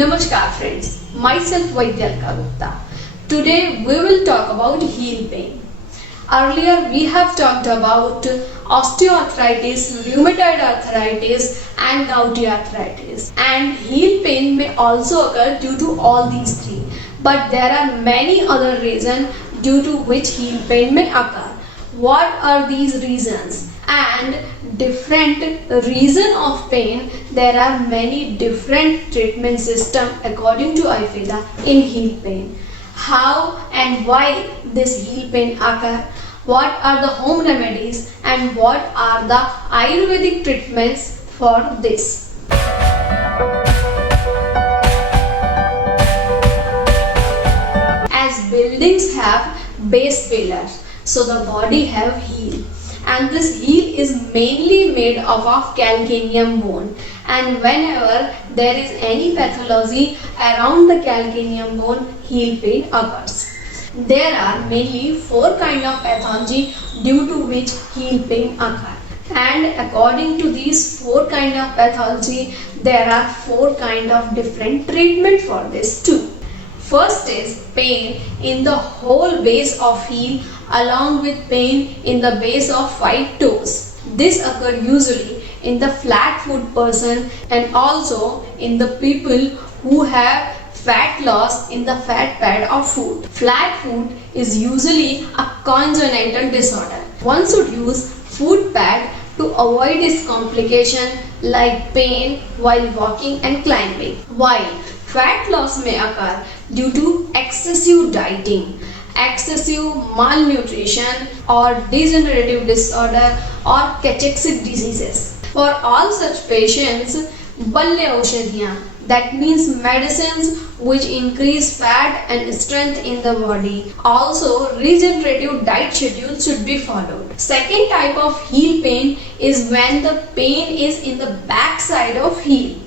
Namaskar friends, myself Vaidyanka Gupta. Today we will talk about heel pain. Earlier we have talked about osteoarthritis, rheumatoid arthritis and gouty arthritis. And heel pain may also occur due to all these three. But there are many other reasons due to which heel pain may occur. What are these reasons? And different reason of pain, there are many different treatment system according to Ayurveda in heel pain. How and why this heel pain occur? What are the home remedies and what are the Ayurvedic treatments for this? As buildings have base pillars, so the body have heel, and this heel is mainly made up of calcaneum bone, and whenever there is any pathology around the calcaneum bone, heel pain occurs. There are mainly four kinds of pathology due to which heel pain occur, and according to these four kinds of pathology, there are four kinds of different treatment for this too. First is pain in the whole base of heel along with pain in the base of 5 toes. This occurs usually in the flat foot person and also in the people who have fat loss in the fat pad of foot. Flat foot is usually a congenital disorder. One should use foot pad to avoid its complication like pain while walking and climbing. While fat loss may occur due to excessive dieting, excessive malnutrition or degenerative disorder or cachexia diseases. For all such patients, balya aushadhiyan, that means medicines which increase fat and strength in the body. Also, regenerative diet schedule should be followed. Second type of heel pain is when the pain is in the back side of heel.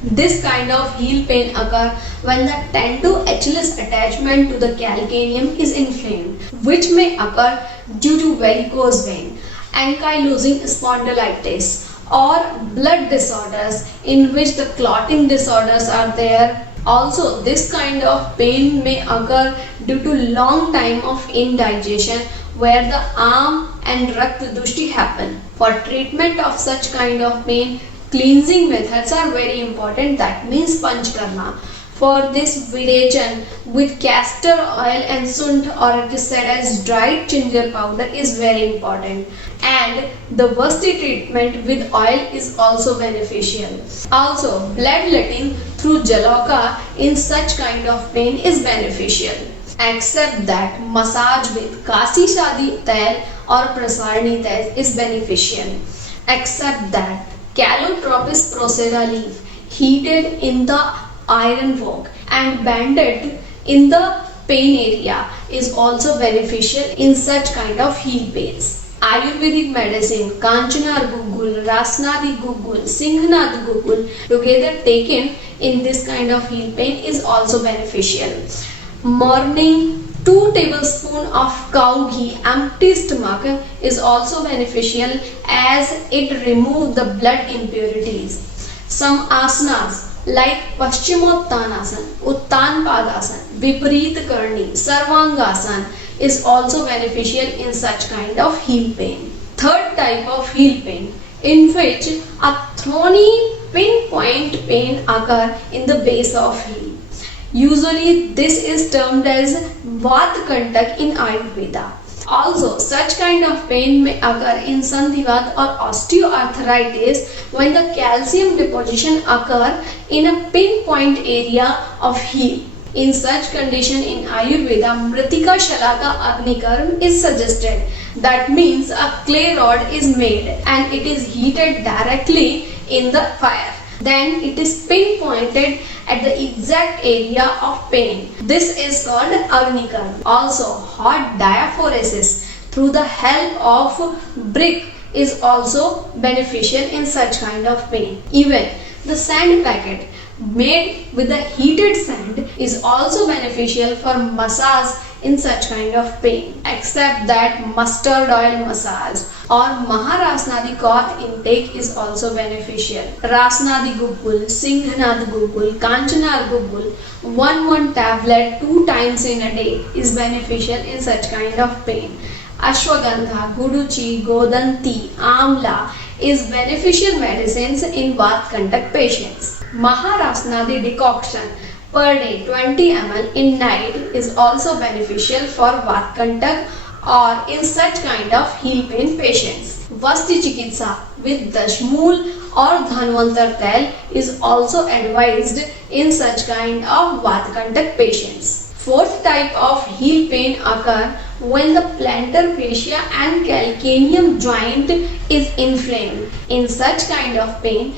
This kind of heel pain occurs when the tendo-Achilles attachment to the calcaneum is inflamed, which may occur due to varicose vein, ankylosing spondylitis, or blood disorders in which the clotting disorders are there. Also, this kind of pain may occur due to long time of indigestion where the arm and rakta dushti happen. For treatment of such kind of pain, cleansing methods are very important, that means panch karna. For this, virechan with castor oil and sunt, or it is said as dried ginger powder, is very important. And the Vasti treatment with oil is also beneficial. Also, bloodletting through jaloka in such kind of pain is beneficial. Except that massage with kasi shadi tail or prasarni tail is beneficial. Except that Calotropis procera leaf heated in the iron wok and banded in the pain area is also beneficial in such kind of heel pains. Ayurvedic medicine, Kanchanar Gugul, Rasnadi Gugul, Singhnath Gugul together taken in this kind of heel pain is also beneficial. Morning 2 tablespoons of cow ghee empty stomach is also beneficial as it removes the blood impurities. Some asanas like Paschimottanasana, Uttanpadasana, Viparit Karni, Sarvangasana is also beneficial in such kind of heel pain. Third type of heel pain, in which a thorny pinpoint pain occur in the base of heel. Usually this is termed as Vatkantak in Ayurveda. Also, such kind of pain may occur in Sandhivat or osteoarthritis when the calcium deposition occur in a pinpoint area of heel. In such condition in Ayurveda, Mritika Shalaka Agnikarm is suggested. That means a clay rod is made and it is heated directly in the fire. Then it is pinpointed at the exact area of pain. This is called Agnikarm. Also, hot diaphoresis through the help of brick is also beneficial in such kind of pain. Even the sand packet made with the heated sand is also beneficial for massage in such kind of pain, except that mustard oil massage or Maharasnadi Kaur intake is also beneficial. Rasnadi Gugul, Singhnad Gugul, Kanchanad Gugul, one tablet 2 times in a day is beneficial in such kind of pain. Ashwagandha, Guduchi, Godanti, Amla is beneficial medicines in Vatkantak patients. Maharasnadi decoction per day 20 ml in night is also beneficial for Vatkantak or in such kind of heel pain patients. Vasti Chikitsa with Dashmul or Dhanvantar Tel is also advised in such kind of Vatkantak patients. Fourth type of heel pain occur when the plantar fascia and calcaneum joint is inflamed. In such kind of pain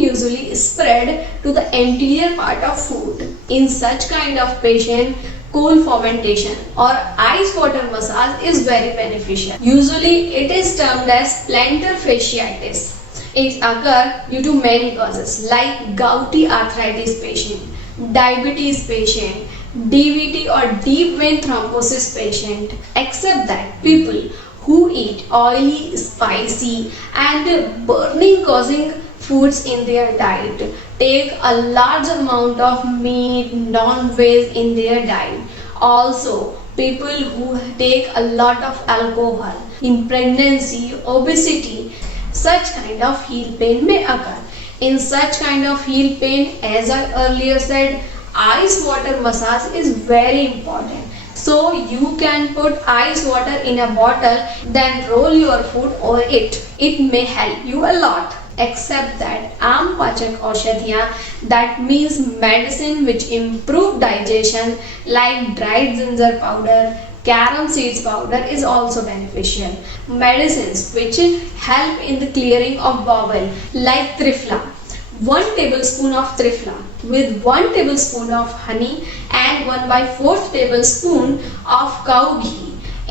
usually spread to the anterior part of foot. In such kind of patient, cool fomentation or ice water massage is very beneficial. Usually it is termed as plantar fasciitis. It occurs due to many causes like gouty arthritis patient, diabetes patient, DVT or deep vein thrombosis patient, except that people who eat oily, spicy and burning causing foods in their diet, take a large amount of meat, non-veg in their diet. Also, people who take a lot of alcohol in pregnancy, obesity, such kind of heel pain may occur. In such kind of heel pain, as I earlier said, ice water massage is very important. So you can put ice water in a bottle, then roll your food over it. It may help you a lot. Except that Ampachak Aushadhiya, that means medicine which improve digestion like dried ginger powder, carom seeds powder is also beneficial. Medicines which help in the clearing of bowel like Triphala. 1 tablespoon of Triphala with 1 tablespoon of honey and 1/4 tablespoon of cow ghee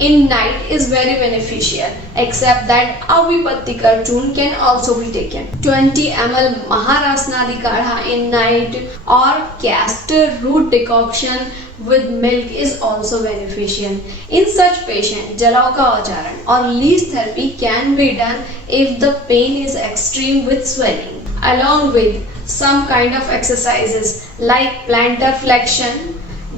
in night is very beneficial, except that Avipattikar churn can also be taken. 20 ml Maharasnadi Kadha in night or castor root decoction with milk is also beneficial. In such patient, Jalauka Acharan or leech therapy can be done if the pain is extreme with swelling, along with some kind of exercises like plantar flexion,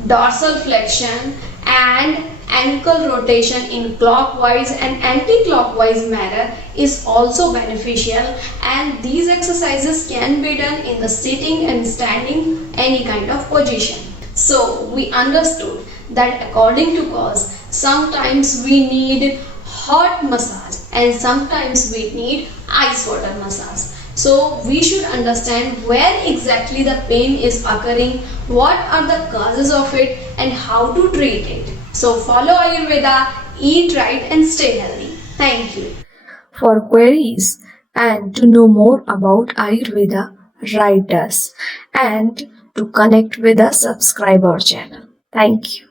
dorsal flexion and ankle rotation in clockwise and anti-clockwise manner is also beneficial, and these exercises can be done in the sitting and standing any kind of position. So we understood that according to cause, sometimes we need hot massage and sometimes we need ice water massage. So we should understand where exactly the pain is occurring, what are the causes of it and how to treat it. So follow Ayurveda, eat right and stay healthy. Thank you. For queries and to know more about Ayurveda, write us and to connect with us, subscribe our channel. Thank you.